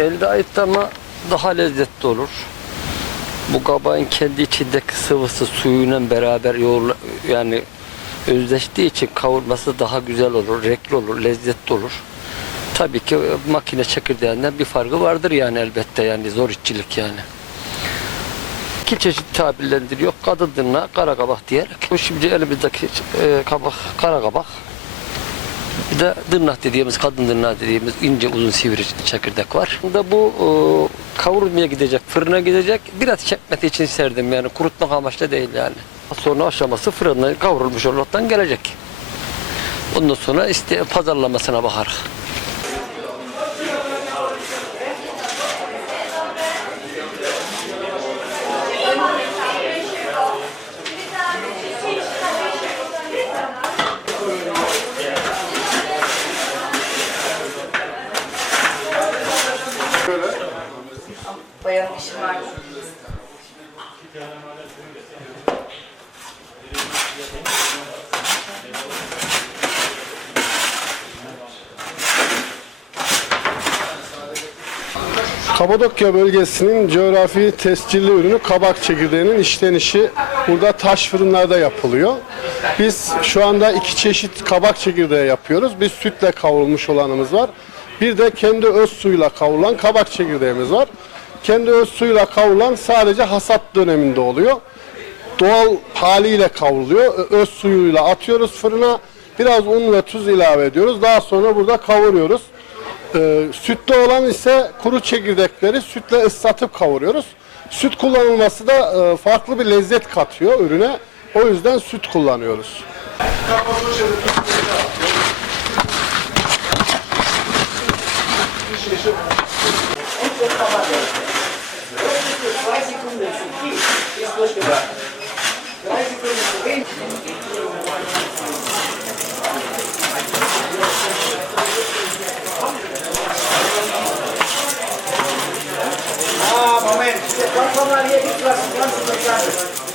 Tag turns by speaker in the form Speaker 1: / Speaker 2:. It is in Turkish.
Speaker 1: elde ait ama daha lezzetli olur. Bu kabağın kendi içindeki sıvısı suyuyla beraber yoğurla, yani özleştiği için kavurması daha güzel olur, renkli olur, lezzetli olur. Tabii ki makine çekirdeğinden bir farkı vardır yani elbette yani zor işçilik yani. İki çeşit tabirlendiriyor. Kadın dırnağı, kara kabak diyerek. Bu şimdi elimizdeki e, kabak, kara kabak. Bir de dırnak dediğimiz, kadın dırnağı dediğimiz ince uzun sivri çekirdek var. Da bu e, kavurmaya gidecek, fırına gidecek. Biraz çekmesi için serdim yani kurutmak amaçlı değil yani. Sonra aşaması fırından kavrulmuş olaraktan gelecek. Ondan sonra iste pazarlamasına bakarız.
Speaker 2: Bayan işim var.
Speaker 3: Kapadokya bölgesinin coğrafi tescilli ürünü kabak çekirdeğinin işlenişi burada taş fırınlarda yapılıyor. Biz şu anda iki çeşit kabak çekirdeği yapıyoruz. Bir sütle kavrulmuş olanımız var. Bir de kendi öz suyuyla kavrulan kabak çekirdeğimiz var. Kendi öz suyuyla kavrulan sadece hasat döneminde oluyor. Doğal haliyle kavruluyor. Öz suyuyla atıyoruz fırına. Biraz un ve tuz ilave ediyoruz. Daha sonra burada kavuruyoruz. Ee, sütlü olan ise kuru çekirdekleri sütle ıslatıp kavuruyoruz. Süt kullanılması da e, farklı bir lezzet katıyor ürüne. O yüzden süt kullanıyoruz.
Speaker 4: bagus juga. Ah, momen. Kamu lagi kelas, kelas, kelas.